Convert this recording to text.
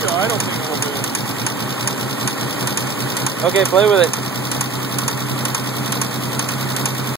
Yeah, I don't think it will do. Okay, play with it.